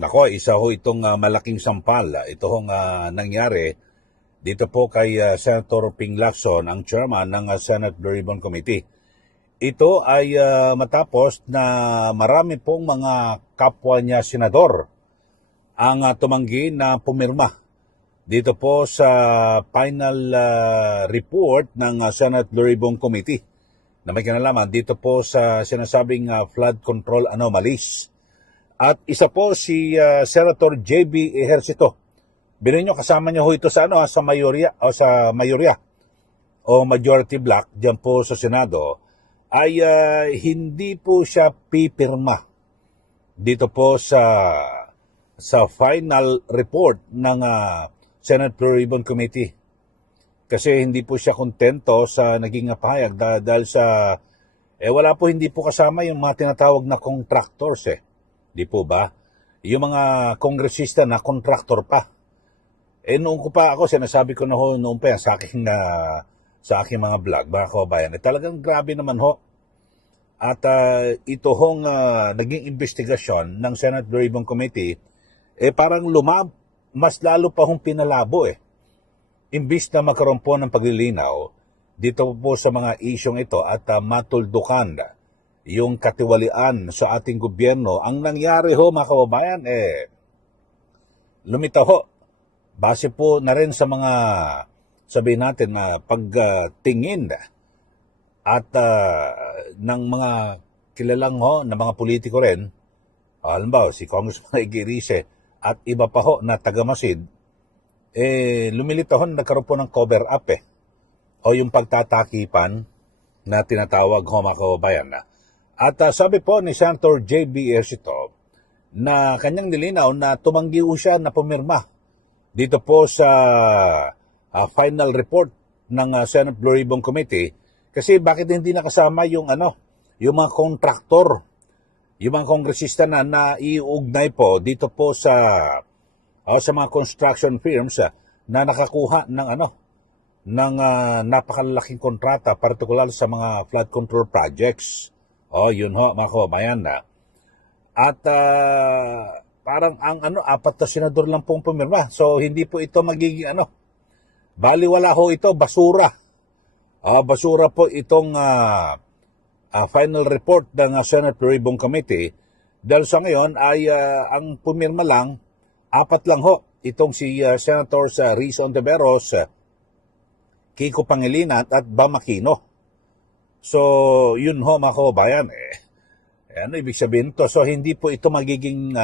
Nako, isa ho itong malaking sampal. Ito hong nangyari dito po kay Senator Ping Lacson, ang chairman ng Senate Blue Ribbon Committee. Ito ay matapos na marami pong mga kapwa niya senador ang tumanggi na pumirma dito po sa final report ng Senate Blue Ribbon Committee na may kinalaman dito po sa sinasabing flood control anomalies. At isa po si Senator J.B. Ejercito. Bilhin nyo, kasama nyo ho ito sa, sa mayorya o majority block dyan po sa Senado, ay hindi po siya pipirma dito po sa final report ng Senate Blue Ribbon Committee. Kasi hindi po siya kontento sa naging pahayag dahil sa, wala po, hindi po kasama yung mga tinatawag na contractors Di po ba? Yung mga kongresista na kontraktor pa. Noong ko pa ako, sinasabi ko na ho noong pa sa aking mga vlog, mga kababayan, talagang grabe naman ho. At ito hong naging investigasyon ng Senate Blue Ribbon Committee, parang mas lalo pa hong pinalabo Imbis na magkaroon po ng paglilinaw dito po sa mga isyong ito at matuldukan yung katiwalian sa ating gobyerno, ang nangyari ho mga kababayan, lumitaw ho. Base po na rin sa mga, sabihin natin, na pagtingin at ng mga kilalang na mga politiko rin, halimbawa si Congressman Igirice at iba pa ho na tagamasid, lumilitaw ho, nagkaroon po ng cover up o yung pagtatakipan na tinatawag ho mga kababayan At sabi po ni Senator J.B. Ejercito na kanyang nilinaw na tumanggi siya na pumirma dito po sa final report ng Senate Blue Ribbon Committee kasi bakit hindi nakasama yung yung mga kontraktor, yung mga kongresista na iuugnay po dito po sa mga construction firms na nakakuha ng ng napakalaking kontrata partikular sa mga flood control projects. Yun ho, mga kababayan At parang ang 4 na senador lang pong pumirma. So, hindi po ito magiging baliwala ho ito, basura. Basura po itong final report ng Senate Blue Ribbon Committee. Dahil sa ngayon ay ang pumirma lang, 4 lang ho. Itong si Senators Riz Ontiveros, Kiko Pangilinan at Bam Aquino. So, yun ho mga kababayan ano ibig sabihin to? So, hindi po ito magiging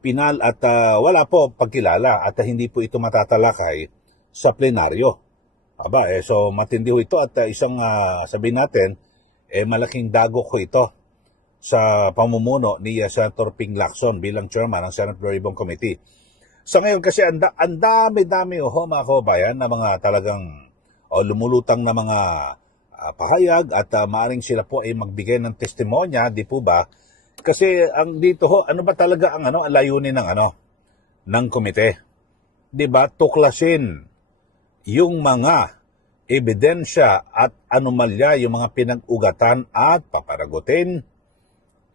pinal at wala po pagkilala at hindi po ito matatalakay sa plenaryo. So matindi ho ito at isang sabihin natin, malaking dagok ho ito sa pamumuno ni Senator Ping Lacson bilang chairman ng Senate Blue Ribbon Committee. Sa ngayon kasi ang dami-dami mga kababayan na mga talagang lumulutang na mga pahayag at maaring sila po ay magbigay ng testimonya, di po ba? Kasi ang dito ho, ano ba talaga ang layunin ng ng komite? Di ba? Tuklasin yung mga ebidensya at anomalya, yung mga pinag-ugatan at paparagutin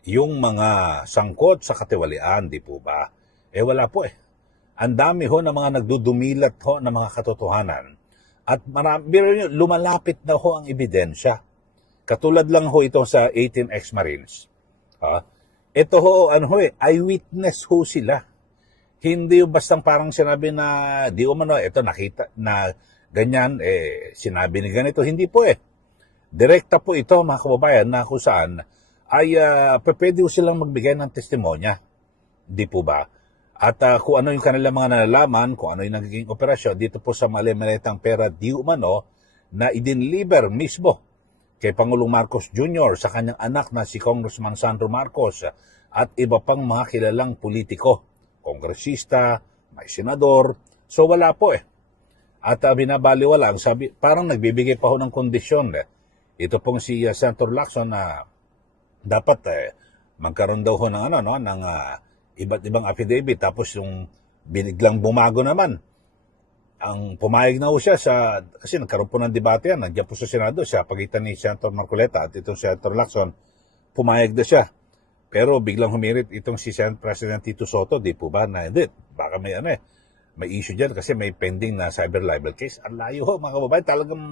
yung mga sangkot sa katiwalian, di po ba? Wala po Ang dami ho ng mga nagdudumilat ho ng mga katotohanan. At lumalapit na ho ang ebidensya. Katulad lang ho ito sa 18 ex-Marines. Ito ho, eyewitness ho sila. Hindi yung bastang parang sinabi na, di umano, ito nakita na ganyan, sinabi ni ganito. Hindi po Direkta po ito, mga kababayan, na kung saan ay pwede ho silang magbigay ng testimonya. Di po ba? At kung ano yung kanilang mga nalalaman, kung ano yung nagiging operasyon dito po sa mali-malitang pera di umano na idinliber mismo kay Pangulong Marcos Jr. sa kanyang anak na si Congressman Sandro Marcos at iba pang mga kilalang politiko, kongresista, may senador. So wala po At binabaliwala, sabi, parang nagbibigay pa ho ng kondisyon. Ito pong si Senator Lacson na dapat magkaroon daw ho ng ng iba't ibang affidavit, tapos yung biniglang bumago naman. Ang pumayag na ho siya kasi nagkaroon po ng debate yan, nandiyan po sa Senado, sa pagitan ni Senator Marcoleta at itong Senator Lacson, pumayag na siya. Pero biglang humirit itong si Senate President Tito Soto, di po ba, na hindi, baka may may issue dyan kasi may pending na cyber libel case. Ang layo ho, mga kababayan, talagang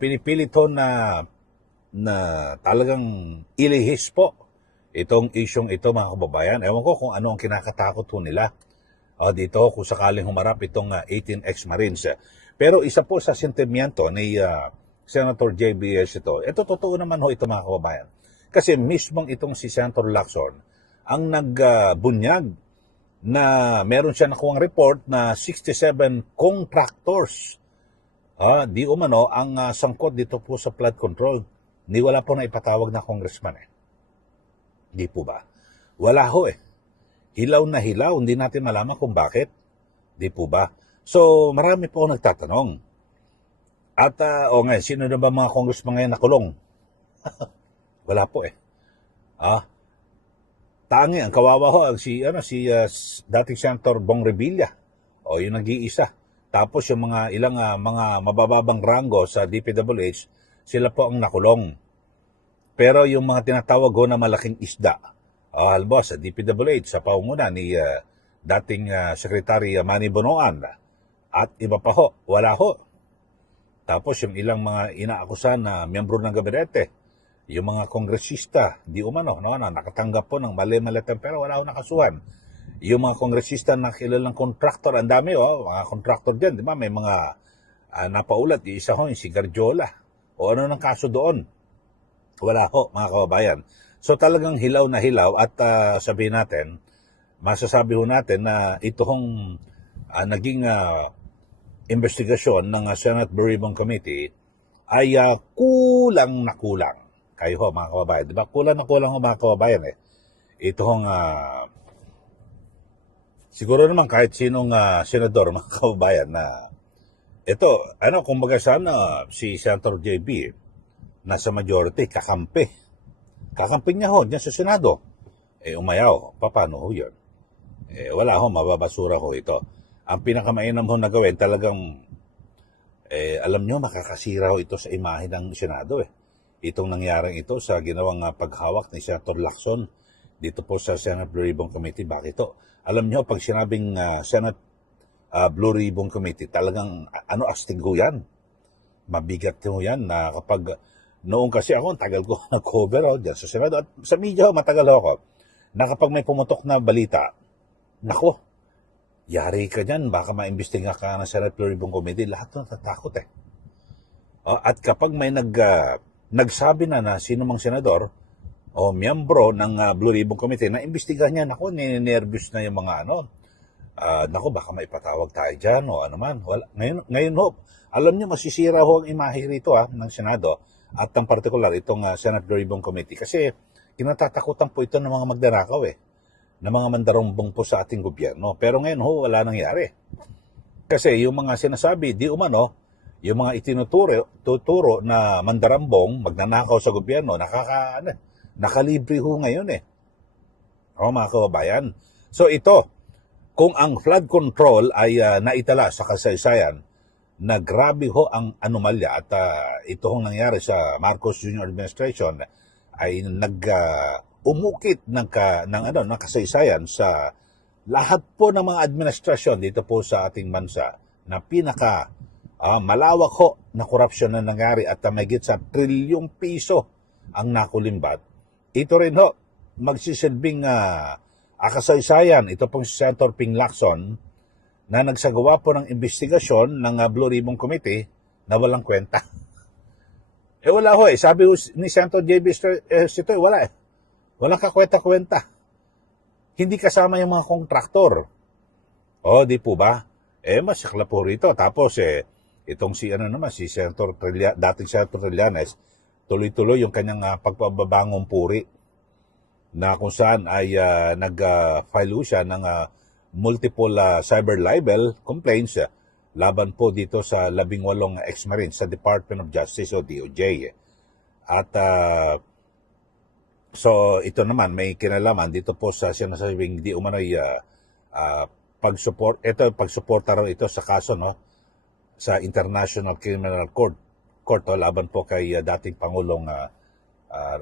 pinipilit ho na talagang ilihis po itong isyong ito, mga kababayan. Ewan ko kung ano ang kinakatakot ho nila dito kung sakaling humarap itong 18 ex-Marines. Pero isa po sa sentimiento ni Senator JBS ito totoo naman ho ito, mga kababayan. Kasi mismong itong si Senator Lacson ang nagbunyag na meron siya nakuhang report na 67 contractors di umano ang sangkot dito po sa flood control. Ni wala po na ipatawag na congressman Di po ba? Wala ho Hilaw na hilaw, hindi natin malaman kung bakit. Di po ba? So, marami po nagtatanong. At, ngayon, sino na ba mga congressman ngayon nakulong? Wala po Tangi, ang kawawa ho, si dating Senator Bong Revilla. Yung nag-iisa. Tapos yung mga ilang mga mabababang ranggo sa DPWH, sila po ang nakulong. Pero yung mga tinatawag ho na malaking isda, halimbawa sa DPWH, sa paunguna ni dating Secretary Manny Bonoan, at iba pa ho, wala ho. Tapos yung ilang mga inaakusan na miyembro ng gabinete, yung mga kongresista, di umano, nakatanggap po ng mali-malitang pera, wala ho nakasuhan. Yung mga kongresista na kilalang kontraktor, ang dami mga kontraktor dyan, di ba? May mga napaulat, yung isa ho, yung si Garjola. O ano ng kaso doon? Wala ho, mga kababayan. So talagang hilaw na hilaw at sabihin natin, masasabi ho natin na ito hong naging investigasyon ng Senate Blue Ribbon Committee ay kulang na kulang. Kayo ho, mga kababayan. Diba? Kulang na kulang ho, mga kababayan Ito hong siguro naman kahit sinong senador, mga kababayan, na ito, kumbaga sana si Senator JB, nasa majority, Kakamping niya ho, dyan sa Senado. Umayaw. Paano ho yun? Wala ho, mababasura ho ito. Ang pinakamainam ho na gawin, talagang, alam nyo, makakasira ho ito sa imahe ng Senado Itong nangyaring ito sa ginawang paghawak ni Senator Lacson dito po sa Senate Blue Ribbon Committee. Bakit ito? Alam nyo, pag sinabing Senate Blue Ribbon Committee, talagang astig ho yan. Mabigat ho yan na kapag noong kasi ako, tagal ko nag-cover dyan sa Senado. At sa media matagal ako, na kapag may pumutok na balita, nako, yari ka dyan, baka maimbestiga ka ng Senate Blue Ribbon Committee, lahat natatakot At kapag may nagsabi na sino mang senador o miyembro ng Blue Ribbon Committee na imbestigahan niya, nako, ninervous na yung mga nako, baka maipatawag tayo dyan o ano man. Ngayon ho, alam niyo, masisira ho ang imahe rito ng Senado at ang particular itong Senate Blue Ribbon Committee kasi kinatatakutan po ito ng mga magdanakaw ng mga mandarumbong po sa ating gobyerno. Pero ngayon ho, wala nangyari. Kasi yung mga sinasabi, di umano, yung mga itinuturo na mandarambong, magnanakaw sa gobyerno, nakalibre ho ngayon mga kababayan. So ito, kung ang flood control ay naitala sa kasaysayan, na grabe ho ang anomalya at ito hong nangyari sa Marcos Jr. Administration ay umukit ng kasaysayan sa lahat po ng mga administrasyon dito po sa ating bansa na pinaka malawak ho na korupsyon na nangyari at mahigit sa trilyong piso ang nakulimbat. Ito rin ho, magsisilbing kasaysayan, ito pong si Senator Ping Lacson na nagsagawa po ng investigasyon ng Blue Ribbon Committee na walang kwenta. Wala ho sabi ni Senator JB ito wala Walang kakwenta-kwenta. Hindi kasama yung mga kontraktor. Di po ba? Masikla po rito. Tapos itong si Senator dating Senator Trillanes, tuloy-tuloy yung kanyang pagpababangong puri na kung saan ay nag-file siya ng multiple cyber libel complaints laban po dito sa 18 ex-Marines sa Department of Justice o DOJ. At so ito naman may kinalaman dito po sa sinasabing di umano'y pagsuporta raw ito sa kaso sa International Criminal Court laban po kay dating Pangulong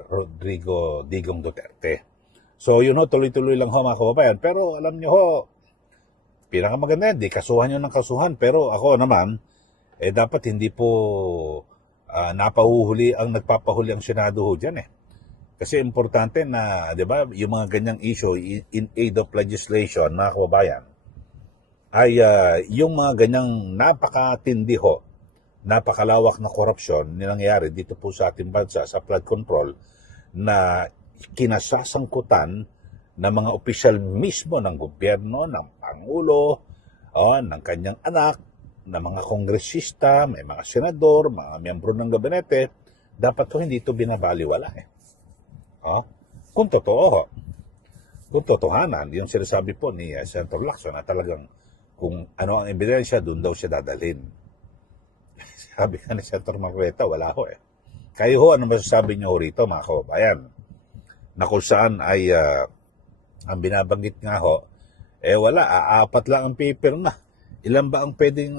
Rodrigo Digong Duterte. So yun ho, tuloy-tuloy lang ho mga kababayan. Pero alam nyo ho, pinakamaganda yan, di kasuhan nyo ng kasuhan. Pero ako naman, dapat hindi po napahuhuli ang nagpapahuli ang Senado ho dyan eh. Kasi importante na, di ba, yung mga ganyang issue in aid of legislation, mga kababayan, ay yung mga ganyang napakatindi ho, napakalawak na korupsyon na nangyayari dito po sa ating bansa sa flood control na kinasasangkutan ng mga opisyal mismo ng gobyerno, ng Pangulo, ng kanyang anak, ng mga kongresista, may mga senador, mga miyembro ng gabinete, dapat ho hindi ito binabaliwala eh. Kung totoo, kung totohanan, yung sinasabi po ni Senator Lacson na talagang kung ano ang ebidensya, doon daw siya dadalhin. Sabi nga ni Senator Marcoleta, wala ho eh. Kayo ho, ano masasabi niyo rito mga kababayan? Na kung saan ay ang binabanggit nga ho, wala, apat lang ang paper na. Ilan ba ang pwedeng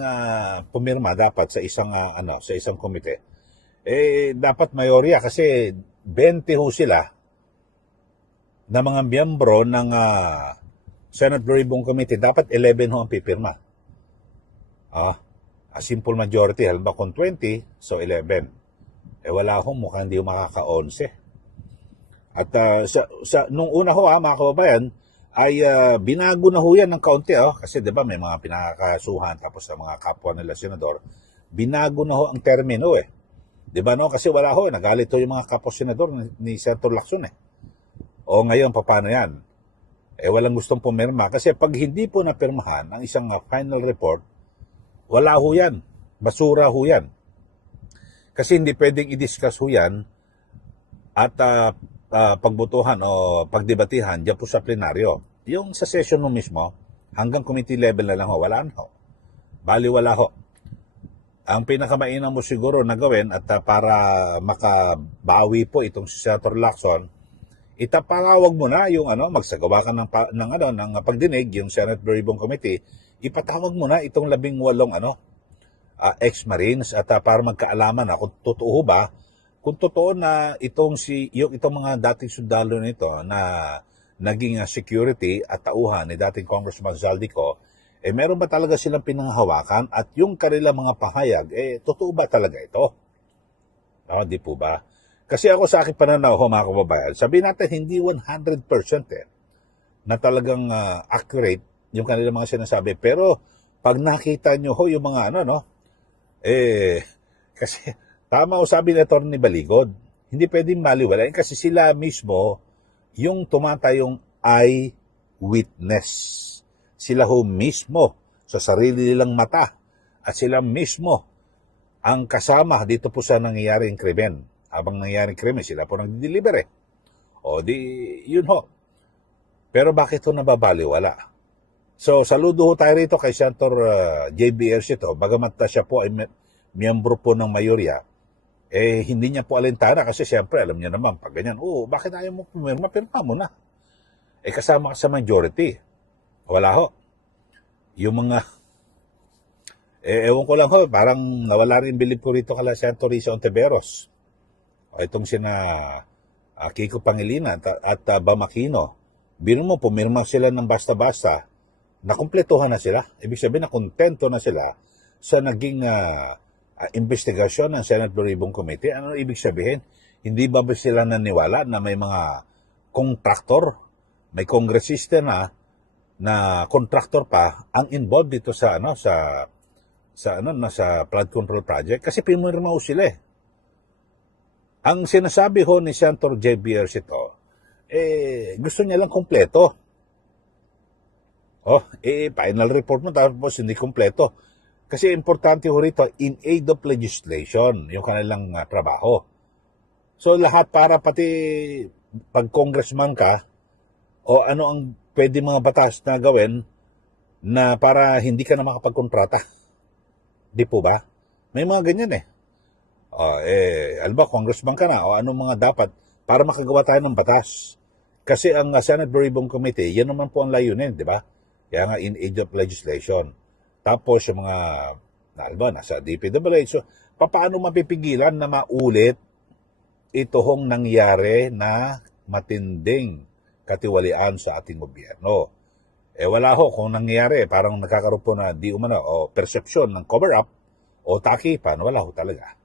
pumirma dapat sa isang sa isang komite? Dapat mayorya kasi 20 ho sila na mga miyembro ng Senate Blue Ribbon Committee, dapat 11 ho ang pipirma. A simple majority, halimbawa kung 20, so 11. Wala ho, mukhang hindi ho makaka-11. At nung una ho mga kababayan, ay binago na ho yan ng kaunti. Kasi di ba may mga pinakakasuhan tapos sa mga kapwa nila senador, binago na ho ang termino eh. Di ba no? Kasi wala ho, nagalit ho yung mga kapwa senador ni Senator Lacson eh. O ngayon, paano yan? Walang gustong pumirma. Kasi pag hindi po napirmahan ang isang final report, wala ho yan. Basura ho yan. Kasi hindi pwedeng i-discuss ho yan at pagbutuhan o pagdebatihan dyan po sa plenaryo. Yung sa session mo mismo, hanggang committee level na lang ho, wala na ho. Bali wala ho. Ang pinakamainam mo siguro na gawin at para makabawi po itong si Senator Lacson, itapangawag mo na yung magsagawa ka ng pagdinig, yung Senate Blue Ribbon Committee, ipatawag mo na itong 18 ex-Marines at para magkaalaman kung totoo ba, kung totoo na itong mga dating sundalo nito na naging security at tauhan ni dating Congressman Zaldico, meron ba talaga silang pinanghahawakan at yung kanilang mga pahayag, totoo ba talaga ito? Di po ba? Kasi ako sa aking pananaw, mga kababayan, sabihin natin hindi 100% na talagang accurate yung kanilang mga sinasabi. Pero pag nakita nyo yung mga kasi tama o sabi ni Atty. Baligod, hindi pwedeng maliwalain kasi sila mismo yung tumatayong eyewitness. Sila ho mismo sa sarili nilang mata at sila mismo ang kasama dito po sa nangyayaring krimen. Habang nangyayaring krimen, sila po nagdi-deliver O di, yun ho. Pero bakit ito nababaliwala? So, saludo ho tayo rito kay Senator J.B. Ercito. Bagamat siya po ay miyembro po ng mayorya, hindi niya po alintana kasi siyempre, alam niya naman, pag ganyan, bakit ayaw mo pumirma? Pirma mo na. Kasama ka sa majority. Wala ho. Yung mga, ewan ko lang ho, parang nawala rin bilib ko rito kala Senator Risa Ontiveros. Itong sina Kiko Pangilinan at Bamakino. Biro mo, pumirma sila ng basta-basta, nakumpletuhan na sila. Ibig sabihin na kontento na sila sa naging investigasyon ng Senate Blue Ribbon Committee. Ano ibig sabihin? Hindi ba sila naniwala na may mga kontraktor, may kongresista na kontraktor pa ang involved dito sa flood control project? Kasi pumirma ho sila eh. Ang sinasabi ho ni Senator J.B. Ercito, gusto niya lang kompleto. Final report mo tapos hindi kompleto. Kasi importante ho rito, in aid of legislation, yung kanilang trabaho. So lahat para pati pag congressman ka, o ano ang pwede mga batas na gawin na para hindi ka na makapagkontrata. Di po ba? May mga ganyan eh. Alba, congressman ka na, o anong mga dapat para makagawa tayo ng batas. Kasi ang Senate Blue Ribbon Committee, yan naman po ang layunin, di ba? Kaya nga in aid of legislation. Tapos yung mga, alba, nasa DPWH, so paano mapipigilan na maulit ito hong nangyari na matinding katiwalian sa ating gobyerno. Wala ho kung nangyari, parang nagkakaroon po na di umano o persepsyon ng cover-up o takipan, wala ho talaga.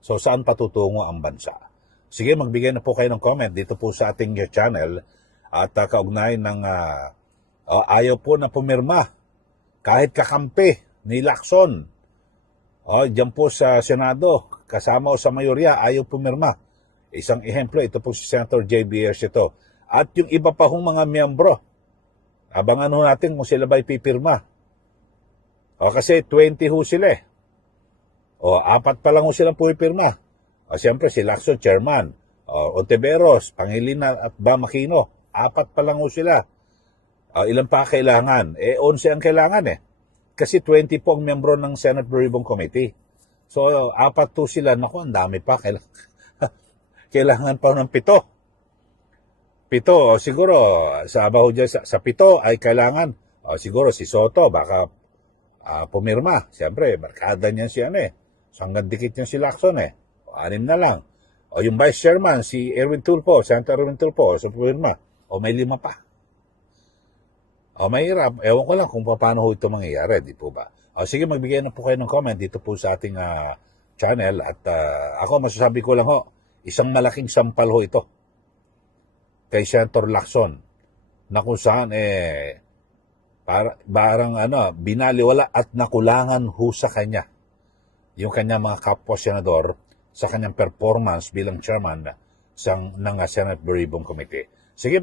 So saan patutungo ang bansa? Sige, magbigay na po kayo ng comment dito po sa ating channel at kaugnay ng ayaw po na pumirma kahit kakampi ni Lacson. Diyan po sa Senado, kasama o sa mayorya, ayaw pumirma. Isang ehemplo, ito po si Senator J.B. Ejercito. At yung iba pa hong mga miyembro, abangan ho natin kung sila ba'y pipirma. Kasi 20 ho sila eh. 4 pa lang ho silang pupirma. Siyempre si Lacson, chairman. Ontiveros, Pangilinan at Bamakino, 4 pa lang ho sila. Ilan pa kailangan? 11 ang kailangan eh. Kasi 20 po ang miyembro ng Senate Blue Ribbon Committee. So, 4 to sila. Naku, ang dami pa. Kailangan pa ng 7. 7, siguro, sa abaho dyan, sa 7 ay kailangan. Siguro si Soto, baka pumirma. Siyempre, barkada niyan si So, hanggang dikit niyan si Lacson 6 na lang. Yung Vice Chairman, si Erwin Tulfo, Senator Erwin Tulfo, so pumirma. May 5 pa. Mahirap. Ewan ko lang kung paano ho ito mangyayari, di po ba? Sige, magbigay na po kayo ng comment dito po sa ating channel. At ako, masasabi ko lang ho, isang malaking sampal ho ito kay Senator Lacson na kung saan parang binaliwala at nakulangan ho sa kanya yung kanyang mga kapwa senador sa kanyang performance bilang chairman ng Senate Blue Ribbon Committee. Sige.